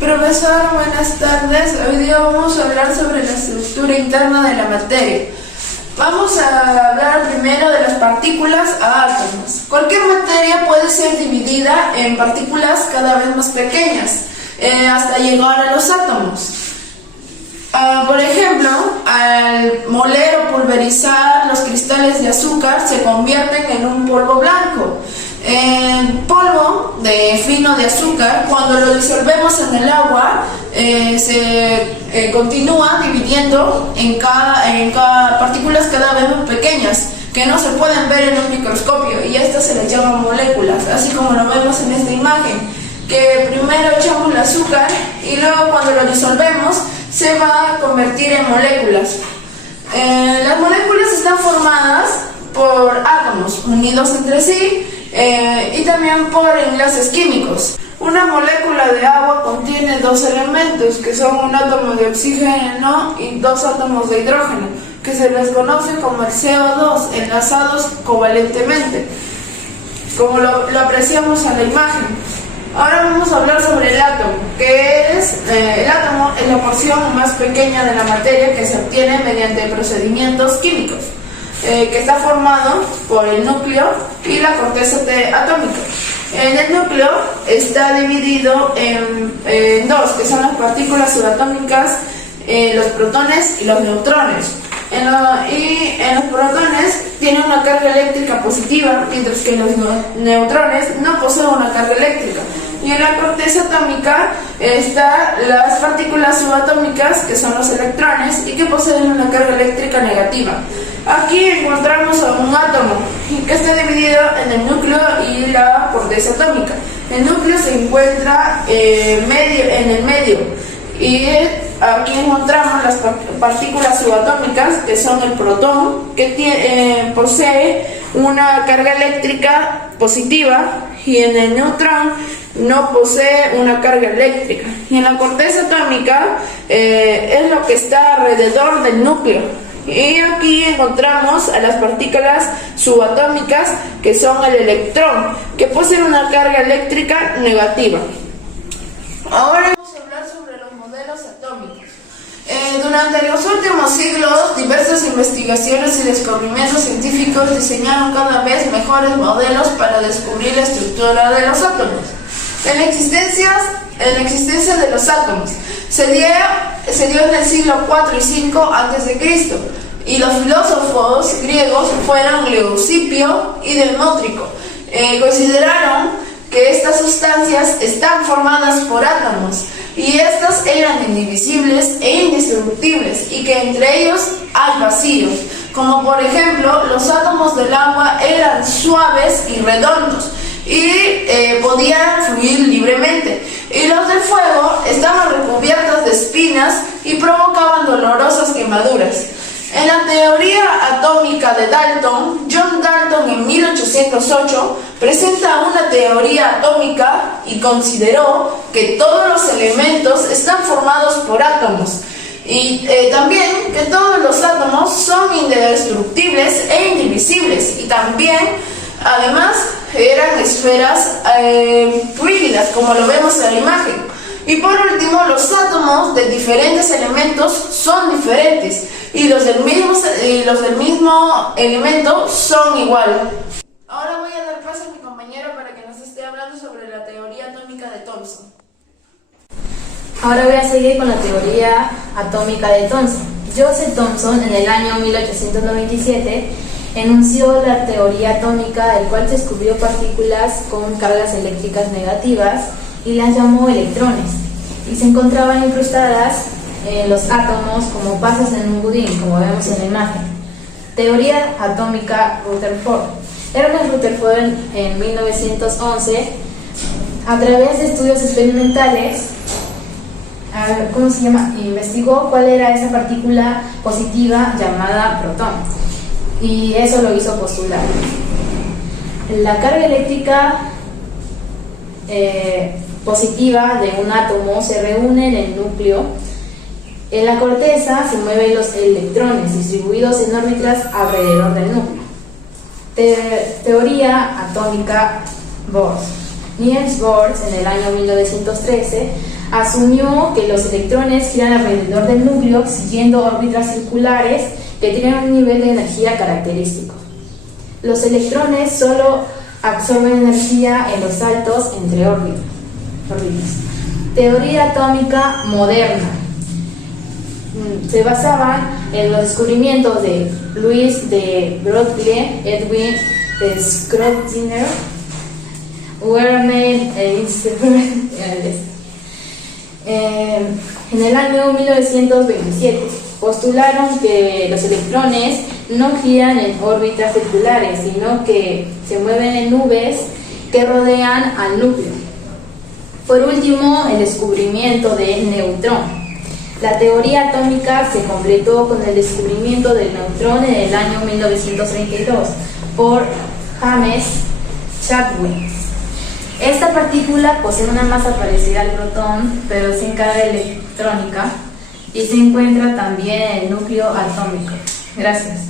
Profesor, buenas tardes. Hoy día vamos a hablar sobre la estructura interna de la materia. Vamos a hablar primero de las partículas a átomos. Cualquier materia puede ser dividida en partículas cada vez más pequeñas, hasta llegar a los átomos. Por ejemplo, al moler o pulverizar los cristales de azúcar se convierten en un polvo blanco. El polvo fino de azúcar, cuando lo disolvemos en el agua, se continúa dividiendo en cada partículas cada vez más pequeñas que no se pueden ver en un microscopio, y estas se les llama moléculas, así como lo vemos en esta imagen, que primero echamos el azúcar y luego cuando lo disolvemos se va a convertir en moléculas. Las moléculas están formadas por átomos unidos entre sí y también por enlaces químicos. Una molécula de agua contiene dos elementos, que son un átomo de oxígeno y dos átomos de hidrógeno, que se les conoce como el CO2, enlazados covalentemente, como lo apreciamos en la imagen. Ahora vamos a hablar sobre el átomo, que es el átomo es la porción más pequeña de la materia que se obtiene mediante procedimientos químicos, que está formado por el núcleo y la corteza atómica. En el núcleo está dividido en dos, que son las partículas subatómicas, los protones y los neutrones. En los protones tienen una carga eléctrica positiva, mientras que los neutrones no poseen una carga eléctrica. Y en la corteza atómica están las partículas subatómicas, que son los electrones y que poseen una carga eléctrica negativa. Aquí encontramos a un átomo que está dividido en el núcleo y la corteza atómica. El núcleo se encuentra en el medio, y aquí encontramos las partículas subatómicas, que son el protón, que posee una carga eléctrica positiva, y en el neutrón no posee una carga eléctrica. Y en la corteza atómica es lo que está alrededor del núcleo. Y aquí encontramos a las partículas subatómicas, que son el electrón, que poseen una carga eléctrica negativa. Ahora vamos a hablar sobre los modelos atómicos. Durante los últimos siglos, diversas investigaciones y descubrimientos científicos diseñaron cada vez mejores modelos para descubrir la estructura de los átomos. En la existencia de los átomos se dio en el siglo IV y V a.C., y los filósofos griegos fueron Leucippio y Demócrito. Consideraron que estas sustancias están formadas por átomos, y estas eran indivisibles e indestructibles, y que entre ellos hay vacíos, como por ejemplo los átomos del agua eran suaves y redondos y podían fluir libremente, y los del fuego estaban recubiertos de espinas y provocaban dolorosas quemaduras. En la teoría atómica de Dalton, John Dalton en 1808 presenta una teoría atómica y consideró que todos los elementos están formados por átomos, y también que todos los átomos son indestructibles e indivisibles, y también además eran esferas rígidas, como lo vemos en la imagen. Y por último, los átomos de diferentes elementos son diferentes, y los del mismo elemento son igual. Ahora voy a dar paso a mi compañero para que nos esté hablando sobre la teoría atómica de Thomson. Ahora voy a seguir con la teoría atómica de Thomson. Joseph Thomson, en el año 1897, enunció la teoría atómica, el cual descubrió partículas con cargas eléctricas negativas y las llamó electrones, y se encontraban incrustadas en los átomos como pasas en un budín, como vemos en la imagen. Teoría atómica Rutherford. Ernest Rutherford en 1911, a través de estudios experimentales, investigó cuál era esa partícula positiva llamada protón, y eso lo hizo postular. La carga eléctrica positiva de un átomo se reúne en el núcleo. En la corteza se mueven los electrones distribuidos en órbitas alrededor del núcleo. Teoría atómica Bohr. Niels Bohr, en el año 1913, asumió que los electrones giran alrededor del núcleo siguiendo órbitas circulares que tienen un nivel de energía característico. Los electrones solo absorben energía en los saltos entre órbitas. Teoría atómica moderna. Se basaban en los descubrimientos de Louis de Broglie, Edwin Schrödinger, Werner Heisenberg en el año 1927. Postularon que los electrones no giran en órbitas circulares, sino que se mueven en nubes que rodean al núcleo. Por último, el descubrimiento del neutrón. La teoría atómica se completó con el descubrimiento del neutrón en el año 1932 por James Chadwick. Esta partícula posee una masa parecida al protón, pero sin carga electrónica, y se encuentra también en el núcleo atómico. Gracias.